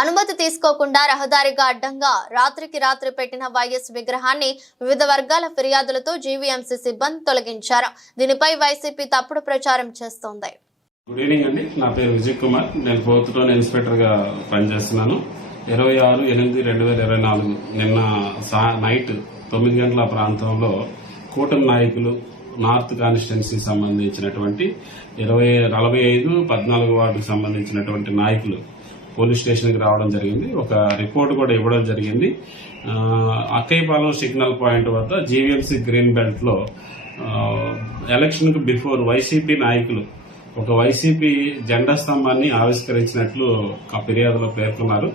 అనుమతి తీసుకోకుండా రహదారిగా అడ్డంగా రాత్రికి రాత్రి పెట్టిన వైఎస్ విగ్రహాన్ని వివిధ వర్గాల ఫిర్యాదులతో జీవీఎంసీ సిబ్బంది తొలగించారు. దీనిపై వైసీపీ తప్పుడు ప్రచారం చేస్తోంది. గుడ్ ఈవినింగ్ అండి. నా పేరు విజయ్ కుమార్. నేను పోతుటోన్ ఇన్స్పెక్టర్ గా పనిచేస్తున్నాను. 26/8/2024 నిన్న నైట్ 9 గంటల ప్రాంతంలో కూటమి నాయకులు నార్త్ కాన్స్టిట్యున్సీ సంబంధించినటువంటి 45-14 వార్డుకు సంబంధించినటువంటి నాయకులు పోలీస్ స్టేషన్ కి రావడం జరిగింది. ఒక రిపోర్ట్ కూడా ఇవ్వడం జరిగింది. అక్కయ్యపాలెం సిగ్నల్ పాయింట్ వద్ద జీవీఎంసీ గ్రీన్ బెల్ట్ లో ఎలక్షన్ కు బిఫోర్ వైసీపీ నాయకులు ఒక వైసీపీ జెండా స్తంభాన్ని ఆవిష్కరించినట్లు ఫిర్యాదులో పేర్కొన్నారు.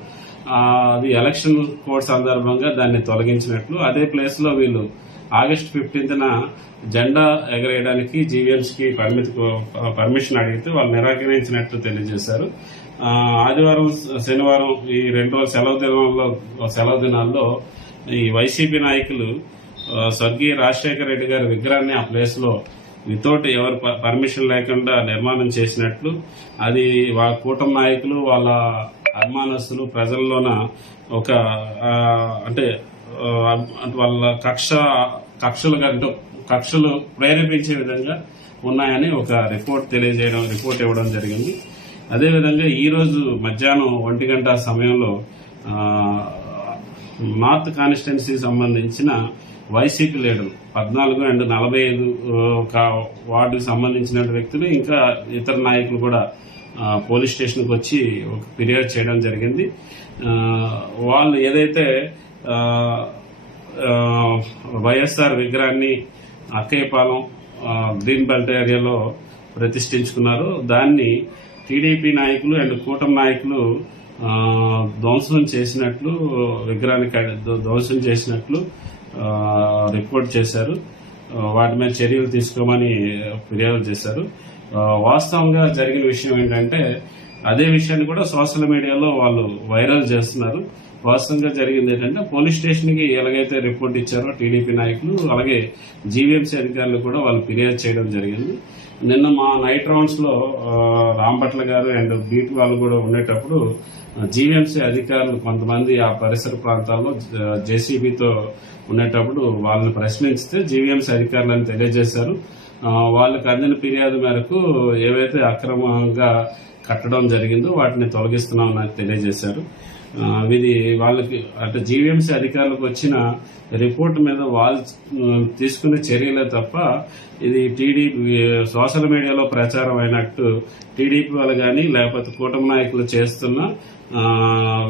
అది ఎలక్షన్ కోడ్ సందర్భంగా దాన్ని తొలగించినట్లు, అదే ప్లేస్ లో వీళ్ళు August 15న జెండా ఎగరేయడానికి జీవీఎంసీకి పర్మిషన్ అడిగితే వాళ్ళు నిరాకరించినట్లు తెలియజేశారు. ఆదివారం, శనివారం ఈ 2 సెలవు దినాల్లో ఈ వైసీపీ నాయకులు స్వర్గీయ రాజశేఖర రెడ్డి గారి విగ్రహాన్ని ఆ ప్లేస్ లో వితౌట్ ఎవరు పర్మిషన్ లేకుండా నిర్మాణం చేసినట్లు, అది వాళ్ళ కూటమి నాయకులు వాళ్ళ అభిమానస్తులు ప్రజల్లోన ఒక అంటే వాళ్ళ కక్షలు ప్రేరేపించే విధంగా ఉన్నాయని ఒక రిపోర్ట్ ఇవ్వడం జరిగింది. అదేవిధంగా ఈ రోజు మధ్యాహ్నం 1 గంట సమయంలో నార్త్ కాన్స్టిట్యున్సీ సంబంధించిన వైసీపీ లీడర్లు 14 అండ్ 45 వార్డుకు సంబంధించిన వ్యక్తులు ఇంకా ఇతర నాయకులు కూడా పోలీస్ స్టేషన్కి వచ్చి ఒక ఫిర్యాదు చేయడం జరిగింది. వాళ్ళు ఏదైతే వైఎస్ఆర్ విగ్రహాన్ని అక్కయ్యపాలెం గ్రీన్ బెల్ట్ ఏరియాలో ప్రతిష్ఠించుకున్నారు, దాన్ని టీడీపీ నాయకులు అండ్ కూటమి నాయకులు ధ్వంసం చేసినట్లు, విగ్రహాన్ని ధ్వంసం చేసినట్లు రిపోర్ట్ చేశారు. వాటి మీద చర్యలు తీసుకోమని ఫిర్యాదు చేశారు. వాస్తవంగా జరిగిన విషయం ఏంటంటే అదే విషయాన్ని కూడా సోషల్ మీడియాలో వాళ్ళు వైరల్ చేస్తున్నారు. వాస్తవంగా జరిగింది ఏంటంటే పోలీస్ స్టేషన్ కి ఎలాగైతే రిపోర్ట్ ఇచ్చారో టీడీపీ నాయకులు, అలాగే జీవీఎంసీ అధికారులు కూడా వాళ్ళు ఫిర్యాదు చేయడం జరిగింది. నిన్న మా నైట్ రౌండ్స్ లో రాంపట్ల గారు అండ్ బీట్ వాళ్ళు కూడా ఉండేటప్పుడు జీవీఎంసీ అధికారులు కొంతమంది ఆ పరిసర ప్రాంతాల్లో జేసీబీతో ఉండేటప్పుడు వాళ్ళని ప్రశ్నించితే జీవీఎంసీ అధికారులను తెలియజేశారు. వాళ్ళకి అందిన ఫిర్యాదు మేరకు ఏవైతే అక్రమంగా కట్టడం జరిగిందో వాటిని తొలగిస్తున్నామని తెలియజేశారు. ఇది వాళ్ళకి అంటే జీవీఎంసీ అధికారులకు వచ్చిన రిపోర్ట్ మీద వాళ్ళు తీసుకునే చర్యలే తప్ప ఇది టీడీపీ సోషల్ మీడియాలో ప్రచారం అయినట్టు టీడీపీ వాళ్ళు కానీ లేకపోతే కూటమి నాయకులు చేస్తున్న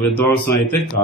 విధ్వంసం అయితే కాదు.